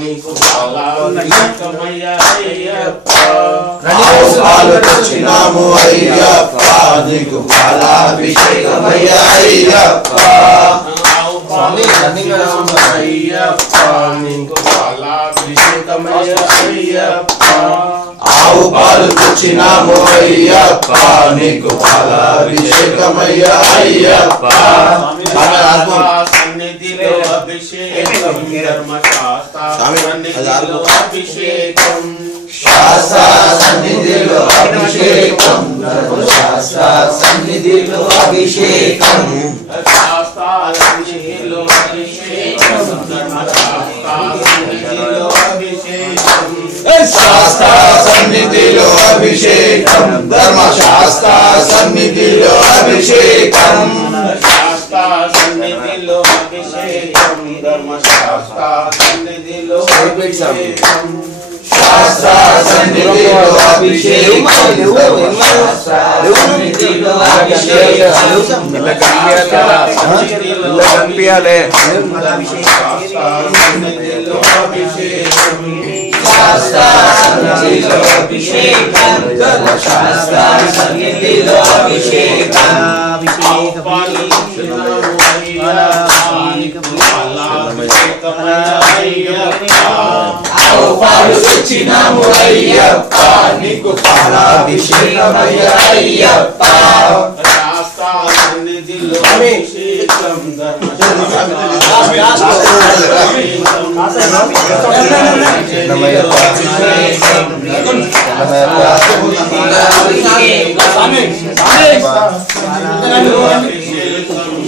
నీకు పాలాభిషేకమయ్యా అయ్యప్ప పాలు తెచ్చినాము అయ్యప్ప నీకు పాలాభిషేకమయ్యా అయ్యప్ప అయ్యప్ప నీకు పాలాభిషేకమయ్యా అయ్యప్ప ఆవు పాలు తెచ్చినాము అయ్యప్ప నీకు పాలాభిషేకమయ్యా అయ్యప్ప సన్నిధిలో అభిషేకం ధర్మశాస్త్ర సన్నిధిలో అభిషేకం శాస్త్ర సన్నిధిలో అభిషేకం ధర్మశాస్త్ర సన్నిధిలో అభిషేకం శాస్త్ర సన్నిధిలో అభిషేకం ధర్మశాస్త్ర సన్నిధిలో అభిషేకం శాస్త్ర సన్నిధిలో అభిషేకం ధర్మశాస్త్ర సన్నిధిలో అభిషేకం శాస్త్ర సన్నిధిలో అభిషేకం ధర్మశాస్త్ర సన్నిధిలో అభిషేకం శాస్త్ర సన్నిధిలో అభిషేకం ధర్మశాస్త్ర సన్నిధిలో అభిషేకం ఇలా కనిపించాలి సన్నిధిలో అభిషేకం శాస్త్ర సన్నిధిలో అభిషేకం ధర్మశాస్త్ర సన్నిధిలో అభిషేకం ఆవు పాలు తెచ్చినాము అయ్యప్ప నీకు పాలాభిషేకమయ్యా అయ్యప్ప సన్నిధిలో అభిషేకం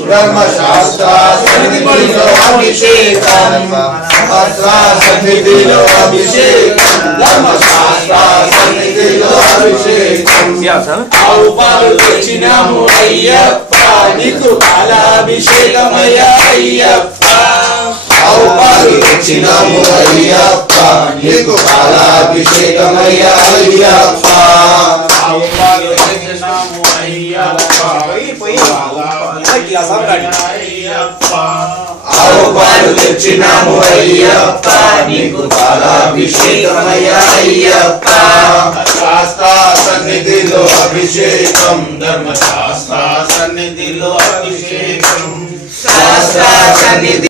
ధర్మశాస్త్ర సన్నిధిలో అభిషేకం శాస్త్ర సన్నిధిలో అభిషేకం ధర్మశాస్త్ర సన్నిధిలో అభిషేకం ఆవు పాలు తెచ్చినాము అయ్యప్ప నీకు పాలాభిషేకమయ్యా అయ్యప్ప ఆవు పాలు తెచ్చినాము అయ్యప్ప నీకు పాలాభిషేకమయ్యా అయ్యప్ప ఆవు పాలు తెచ్చినాము అయ్యప్ప అయ్యప్ప ఆవు పాలు తెచ్చినాము అయ్యప్ప నీకు పాలాభిషేకమయ్యా అయ్యప్ప శాస్త్ర సన్నిధిలో అభిషేకం ధర్మశాస్త్ర సన్నిధిలో అభిషేకం శాస్త్ర సన్నిధి